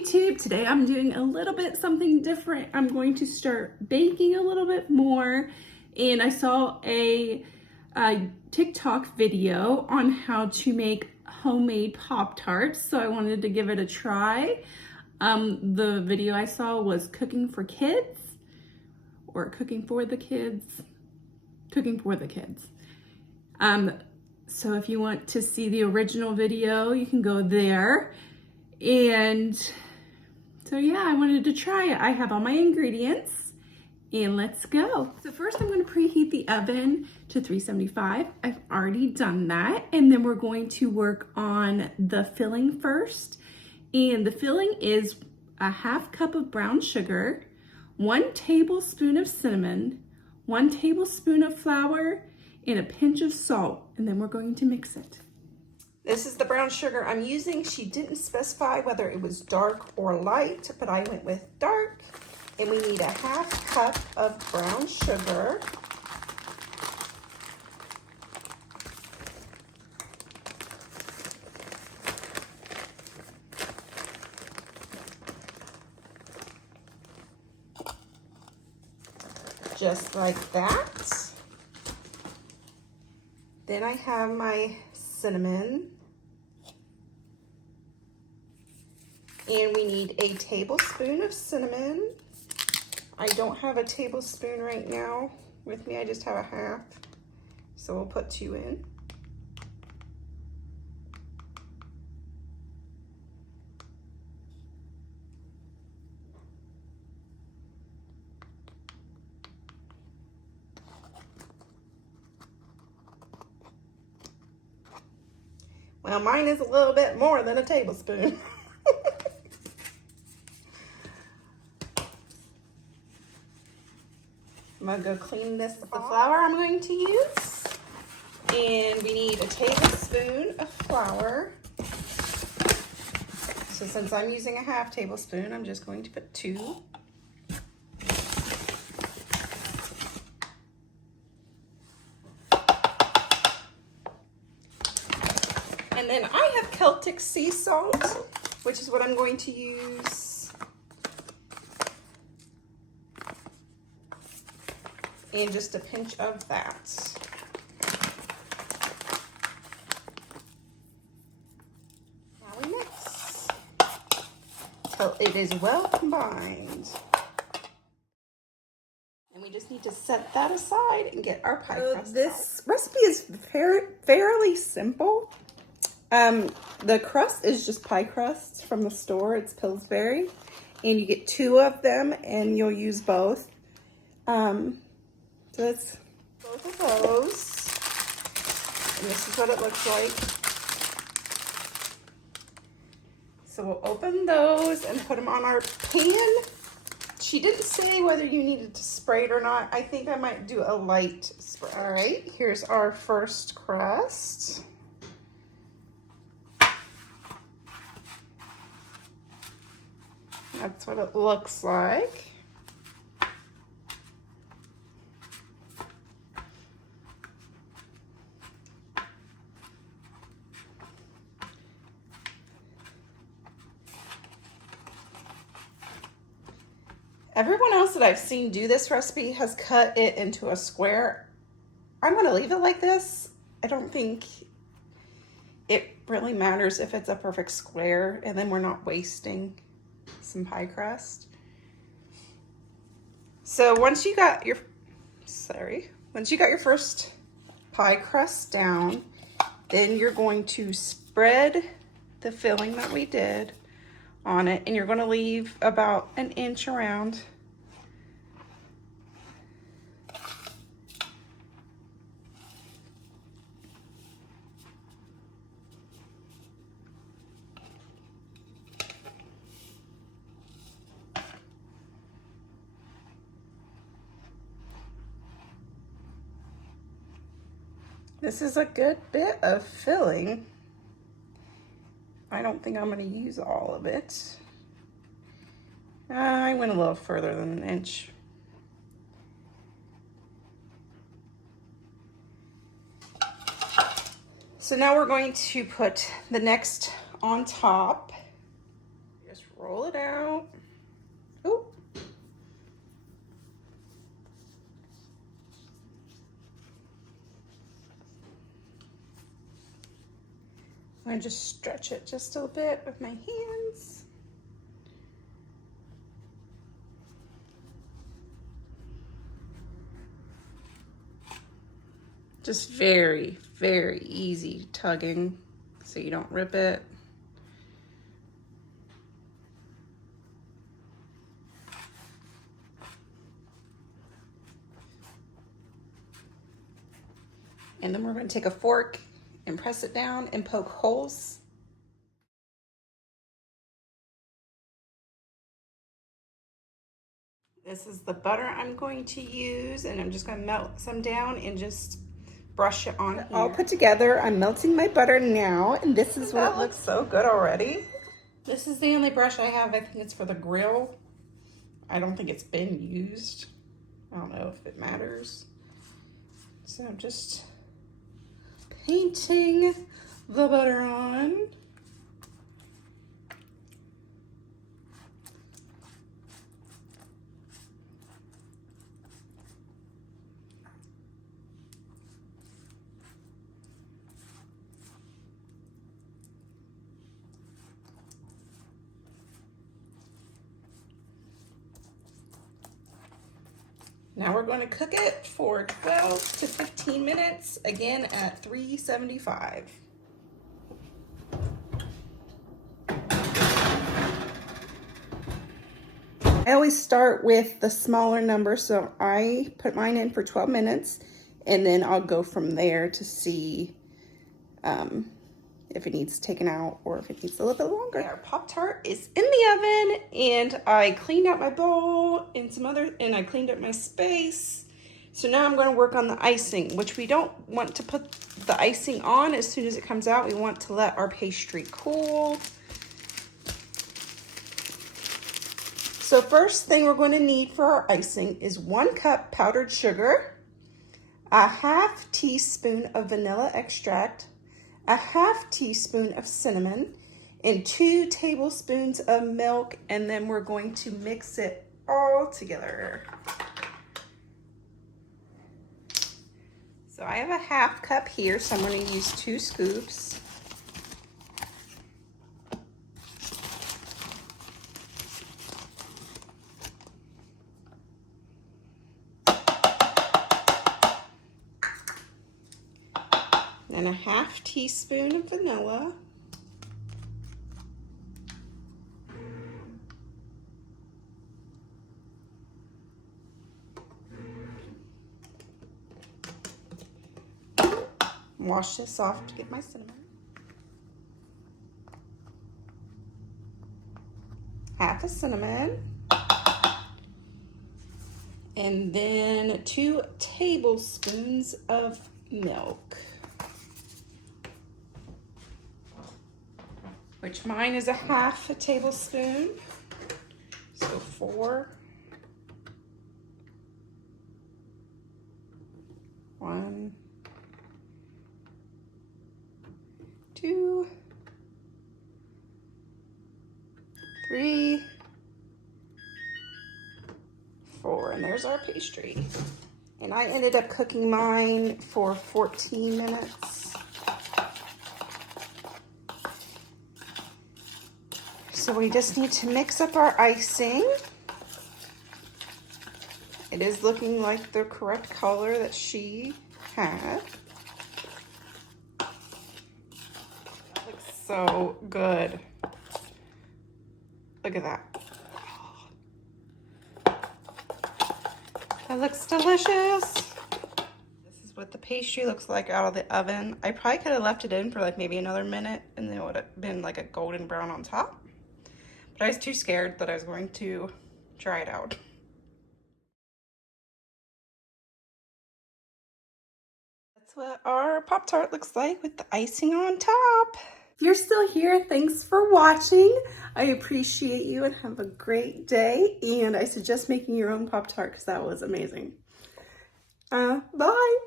YouTube. Today I'm doing a little bit something different. I'm going to start baking a little bit more, and I saw a TikTok video on how to make homemade Pop-Tarts, so I wanted to give it a try. The video I saw was cooking for kids, or cooking for the kids. So if you want to see the original video, you can go there. And so yeah, I wanted to try it. I have all my ingredients and let's go. So first I'm going to preheat the oven to 375. I've already done that. And then we're going to work on the filling first. And the filling is a half cup of brown sugar, 1 tablespoon of cinnamon, 1 tablespoon of flour, and a pinch of salt. And then we're going to mix it. This is the brown sugar I'm using. She didn't specify whether it was dark or light, but I went with dark. And we need a half cup of brown sugar. Just like that. Then I have my cinnamon. And we need a tablespoon of cinnamon. I don't have a tablespoon right now with me, I just have a half. So we'll put 2 in. Well, mine is a little bit more than a tablespoon. I'm gonna go clean this with the flour I'm going to use. And we need a tablespoon of flour. So since I'm using a half tablespoon, I'm just going to put 2. And then I have Celtic sea salt, which is what I'm going to use. And just a pinch of that. Now we mix till it is well combined. And we just need to set that aside and get our pie crust. This recipe is fairly simple. The crust is just pie crust from the store. It's Pillsbury, and you get 2 of them, and you'll use both. So that's both of those, and this is what it looks like. So we'll open those and put them on our pan. She didn't say whether you needed to spray it or not. I think I might do a light spray. All right, here's our first crust. That's what it looks like. Everyone else that I've seen do this recipe has cut it into a square. I'm going to leave it like this. I don't think it really matters if it's a perfect square, and then we're not wasting some pie crust. So once you got your first pie crust down, then you're going to spread the filling that we did on it, and you're going to leave about 1 inch around. This is a good bit of filling. I don't think I'm going to use all of it. I went a little further than 1 inch. So now we're going to put the next on top. Just roll it out. Oh. I'm gonna just stretch it just a bit with my hands. Just very, very easy tugging so you don't rip it. And then we're going to take a fork and press it down and poke holes. This is the butter I'm going to use, and I'm just going to melt some down and just brush it on here. All put together. I'm melting my butter now, and this is what it looks so good already. This is the only brush I have. I think it's for the grill. I don't think it's been used. I don't know if it matters. So I'm just painting the butter on. Now we're going to cook it for 12 to 15 minutes, again at 375. I always start with the smaller number, so I put mine in for 12 minutes, and then I'll go from there to see if it needs taken out or if it needs a little bit longer. Our Pop-Tart is in the oven, and I cleaned out my bowl and I cleaned up my space. So now I'm going to work on the icing, which we don't want to put the icing on as soon as it comes out. We want to let our pastry cool. So first thing we're going to need for our icing is 1 cup powdered sugar, a ½ teaspoon of vanilla extract, a ½ teaspoon of cinnamon, and 2 tablespoons of milk, and then we're going to mix it all together. So I have a ½ cup here, so I'm going to use 2 scoops. And a ½ teaspoon of vanilla. Wash this off to get my cinnamon. Half a cinnamon. And then 2 tablespoons of milk. Which mine is a ½ tablespoon. So 4. 1, 2, 3, 4, and there's our pastry. And I ended up cooking mine for 14 minutes. So we just need to mix up our icing. It is looking like the correct color that she had. Looks so good. Look at that. That looks delicious. This is what the pastry looks like out of the oven. I probably could have left it in for like maybe another minute and then it would have been like a golden brown on top. But I was too scared that I was going to try it out. That's what our Pop-Tart looks like with the icing on top. If you're still here, thanks for watching. I appreciate you and have a great day. And I suggest making your own Pop-Tart because that was amazing. Bye.